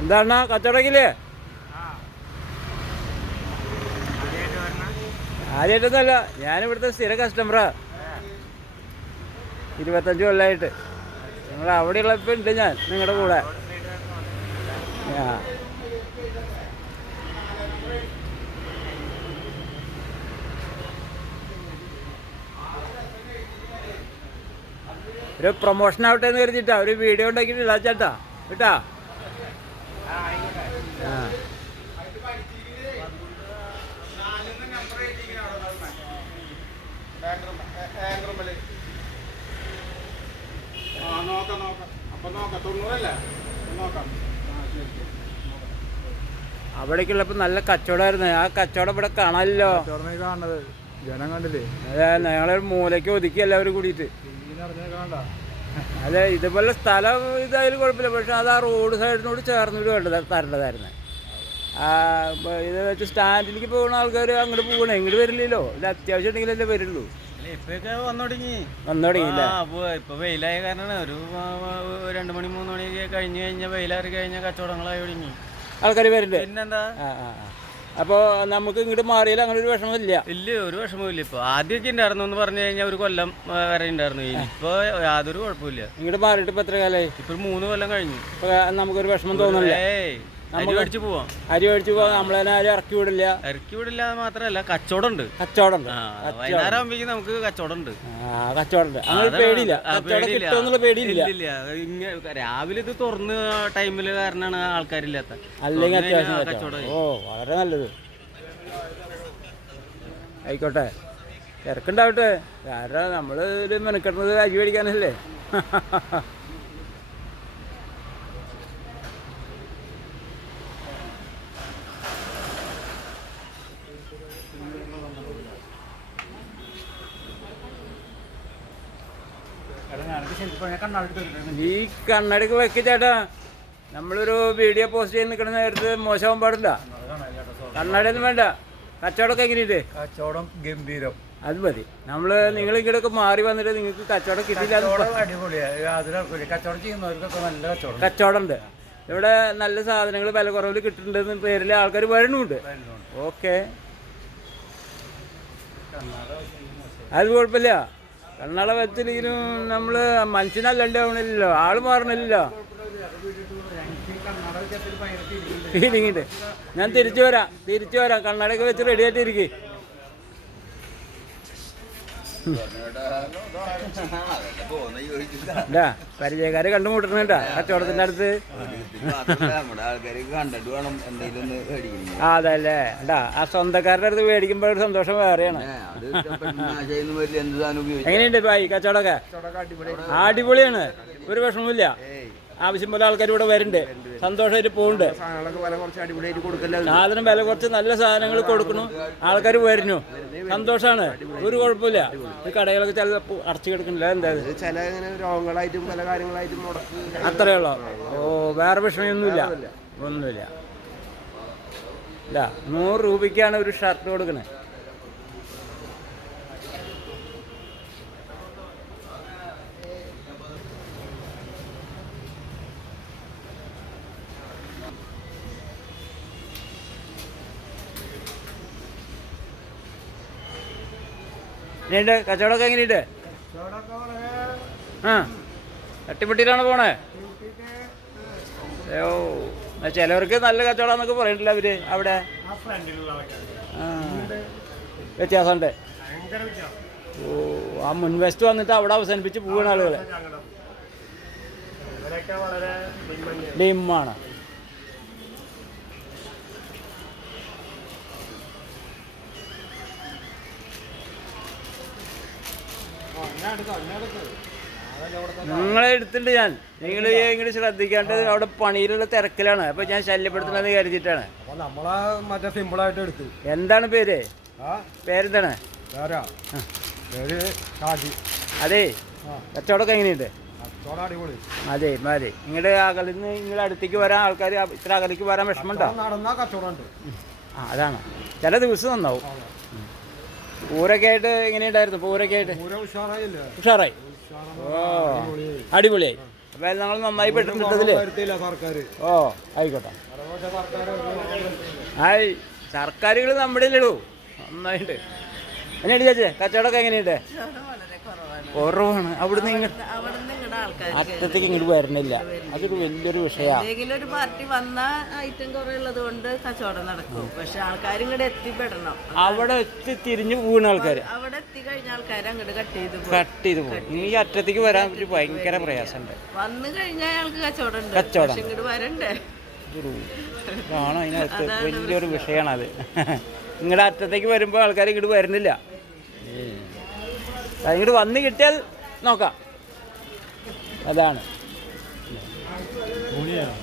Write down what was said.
എന്താണ് കച്ചവടക്കില്ലേ? ആദ്യമായിട്ടൊന്നുമല്ല, ഞാനിവിടുത്തെ സ്ഥിര കസ്റ്റമറാ. 25 കൊല്ലമായിട്ട്. നിങ്ങൾ അവിടെയുള്ളപ്പോൾ ഉണ്ട് ഞാൻ നിങ്ങളുടെ കൂടെ. ഒരു പ്രൊമോഷൻ ആവട്ടെ എന്ന് കരുതിട്ടാ ഒരു വീഡിയോ ഉണ്ടാക്കിയിട്ടില്ല ചേട്ടാ കേട്ടാ. അവിടേക്കുള്ളപ്പോൾ നല്ല കച്ചവടമായിരുന്നു. ആ കച്ചവടം ഇവിടെ കാണാനില്ലോ. കാണുന്നത് ജനം കണ്ടില്ലേ? അതെ, ഞങ്ങളൊരു മൂലയ്ക്ക് ഒതുക്കി എല്ലാവരും കൂടിയിട്ട്. അതെ, ഇതുപോലെ സ്ഥലം ഇതായാലും കുഴപ്പമില്ല, പക്ഷെ അത് ആ റോഡ് സൈഡിനോട് ചേർന്നിട്ട് തരേണ്ടതായിരുന്നു. ഇത് വെച്ച് സ്റ്റാൻഡിലേക്ക് പോകുന്ന ആൾക്കാർ അങ്ങോട്ട് പോകണേ, ഇങ്ങോട്ട് വരില്ലല്ലോ. ഇത് അത്യാവശ്യം ഉണ്ടെങ്കിലല്ലേ വരുള്ളൂ. ഇപ്പൊക്കെ വന്നു തുടങ്ങിയില്ല. ഇപ്പൊ വെയിലായ കാരണമാണ്. ഒരു 2 മണി 3 മണി കഴിഞ്ഞ് കഴിഞ്ഞാൽ വെയിലാറി കഴിഞ്ഞാൽ കച്ചവടങ്ങളായി തുടങ്ങി ആൾക്കാർ വരുന്നുണ്ട്. പിന്നെന്താ? അപ്പോൾ നമുക്ക് ഇങ്ങോട്ട് മാറിയാലും അങ്ങനെ ഒരു വിഷമമില്ല. ഇല്ല, ഒരു വിഷമമില്ല. ഇപ്പൊ ആദ്യമൊക്കെ ഉണ്ടായിരുന്നു എന്ന് പറഞ്ഞു കഴിഞ്ഞാൽ ഒരു കൊല്ലം വരെ ഉണ്ടായിരുന്നു. ഇപ്പൊ യാതൊരു കുഴപ്പമില്ല. ഇങ്ങോട്ട് മാറിയിട്ട് ഇപ്പൊ എത്ര കാലമായി? ഇപ്പൊ 3 കൊല്ലം കഴിഞ്ഞു. ഇപ്പൊ നമുക്കൊരു വിഷമം തോന്നുന്നില്ല. അരി മേടിച്ചു പോവാം. നമ്മളതിനെ ആരും ഇറക്കി വിടില്ല മാത്രല്ല, കച്ചവടം ഉണ്ട്. വൈകുന്നേരം ആകുമ്പോഴേക്കും നമുക്ക് കച്ചവടം ഉണ്ട്. പേടിയില്ല. രാവിലെ ഇത് തുറന്ന് ടൈമില് കാരണമാണ് ആൾക്കാരില്ലാത്ത. അല്ലെങ്കിൽ കച്ചവടം. ഓ, വളരെ നല്ലത്. ആയിക്കോട്ടെ, തിരക്കുണ്ടാവട്ടെ. കാരണം നമ്മൾ ഒരു മെനക്കെട്ടുന്നത് അരി മേടിക്കാനല്ലേ. ഈ കണ്ണടക്ക് വെക്ക ചേട്ടാ. നമ്മളൊരു വീഡിയോ പോസ്റ്റ് ചെയ്ത് നിൽക്കുന്ന നേരത്ത് മോശമാകാൻ പാടില്ല. കണ്ണടയൊന്നും വേണ്ട. കച്ചവടമൊക്കെ എങ്ങനെയുണ്ട്? കച്ചവടം ഗംഭീരം. അത് മതി. നിങ്ങൾ ഇങ്ങോട്ടൊക്കെ മാറി വന്നിട്ട് നിങ്ങൾക്ക് കച്ചവടം കിട്ടില്ല. കച്ചവടം ചെയ്യുന്നവർക്കൊക്കെ നല്ല കച്ചവടം ഉണ്ട് ഇവിടെ. നല്ല സാധനങ്ങൾ വില കുറവിൽ കിട്ടുന്നുണ്ടെന്ന് പേരിൽ ആൾക്കാർ വരണുണ്ട്. ഓക്കെ, അത് കുഴപ്പമില്ല. കണ്ണട വെച്ചില്ലെങ്കിലും നമ്മൾ മനുഷ്യനല്ലാണ്ട് ആവണില്ലല്ലോ, ആള് മാറണില്ലല്ലോ. ഫീലിങ്ങിട്ട് ഞാൻ തിരിച്ചു വരാം. കണ്ണടയൊക്കെ വെച്ച് റെഡി ആയിട്ടിരിക്കും. പരിചയക്കാരെ കണ്ടുമുട്ടണേട്ടാ കച്ചവടത്തിന്റെ അടുത്ത്. അതല്ലേ ഉണ്ടാ, ആ സ്വന്തക്കാരുടെ അടുത്ത് മേടിക്കുമ്പോൾ ഒരു സന്തോഷം വേറെയാണ്. എങ്ങനെയുണ്ട് ഭായി കച്ചവടമൊക്കെ? അടിപൊളിയാണ്, ഒരു വിഷമമില്ല. ആവശ്യം പോലെ ആൾക്കാർ ഇവിടെ വരുന്നുണ്ട്, സന്തോഷമായിട്ട് പോകുന്നുണ്ട്. സാധനം വില കുറച്ച് നല്ല സാധനങ്ങൾ കൊടുക്കണു, ആൾക്കാർ വരുന്നു, സന്തോഷമാണ്, ഒരു കുഴപ്പമില്ല. ഈ കടകളൊക്കെ ചില അടച്ചു കിടക്കുന്നില്ല. എന്തായാലും ചില രോഗങ്ങളായിട്ടും പല കാര്യങ്ങളായിട്ടും അത്രയേ ഉള്ളൂ. ഓ, വേറെ വിഷമമൊന്നുമില്ല, ഒന്നുമില്ല. ഇല്ല, 100 രൂപയ്ക്കാണ് ഒരു ഷർട്ട് കൊടുക്കുന്നത്. എങ്ങനെയുണ്ട് കച്ചവടമൊക്കെ? എങ്ങനെയുണ്ട്? തട്ടിപ്പെട്ടിയിലാണ് പോണേ. ഓ, ചിലവർക്ക് നല്ല കച്ചവടം എന്നൊക്കെ പറയണ്ടില്ല അവര് അവിടെ. വ്യത്യാസമുണ്ട്. ഓ, ആ മുൻവശത്ത് വന്നിട്ട് അവിടെ അവസാനിപ്പിച്ച് പോവുകയാണ് ആളുകളെ. ഡിമ്മാണ്. നിങ്ങളെ എടുത്തിട്ടുണ്ട് ഞാൻ. നിങ്ങൾ ശ്രദ്ധിക്കാണ്ട് അവിടെ പണിയിലുള്ള തിരക്കിലാണ്. അപ്പൊ ഞാൻ ശല്യപ്പെടുത്തണമെന്ന് കരുതിയിട്ടാണ്. മറ്റേ സിമ്പിളായിട്ട് എടുത്തു. എന്താണ് പേര്? പേരെന്താണ്? അതെ, കച്ചവടമൊക്കെ എങ്ങനെയുണ്ട്? അതെ മതി. നിങ്ങളുടെ അകലിന്ന് നിങ്ങളുടെ അടുത്തേക്ക് വരാൻ ആൾക്കാർ ഇത്ര അകലേക്ക് വരാൻ വിഷമമുണ്ടോ? അതാണ്, ചില ദിവസം നന്നാവും. പൂരൊക്കെ ആയിട്ട് എങ്ങനെയുണ്ടായിരുന്നു? പൂരൊക്കെ ആയിട്ട് ഉഷാറായി. ഓ അടിപൊളിയായി അപ്പോൾ ഞങ്ങൾ നന്നായി പെട്ടിട്ടതില്ലേ സർക്കാർ ഓ ആയിക്കോട്ടെ ആയി സർക്കാരുകൾ നമ്മുടെ ഇല്ലടൂ നന്നായിട്ട് എങ്ങനെയുണ്ട് ചേച്ചേ കച്ചവടമൊക്കെ എങ്ങനെയുണ്ട് കുറവാണ് അവിടുന്ന് ഇങ്ങോട്ട് അറ്റത്തേക്ക് ഇങ്ങോട്ട് വരണില്ല അതൊരു വലിയൊരു വിഷയമാണ് ഏതെങ്കിലും ഒരു പാർട്ടി വന്ന ഐറ്റം കുറെ ഉള്ളത് കൊണ്ട് കച്ചവടം നടക്കും പക്ഷെ ആൾക്കാർ ഇങ്ങോട്ട് എത്തിപ്പെടണം അവിടെ തിരിഞ്ഞു പോകുന്ന ആൾക്കാർ അവിടെ എത്തിക്കഴിഞ്ഞ ആൾക്കാർ അങ്ങോട്ട് കട്ട് ചെയ്ത് പോകും ഈ അറ്റത്തേക്ക് വരാൻ ഒരു ഭയങ്കര പ്രയാസമുണ്ട് വന്നു കഴിഞ്ഞാൽ അയാൾക്ക് കച്ചവടം ഉണ്ട് കച്ചവടം. പക്ഷെ ഇങ്ങോട്ട് വരണ്ടേ ഇതാണ് അതിനകത്ത് വലിയൊരു വിഷയമാണ് അത് ഇങ്ങോട്ട് അറ്റത്തേക്ക് വരുമ്പോൾ ആൾക്കാർ ഇങ്ങോട്ട് വരുന്നില്ല ഇങ്ങോട്ട് വന്ന് കിട്ടിയാൽ നോക്കാം അതാണ് കൂടിയാണ്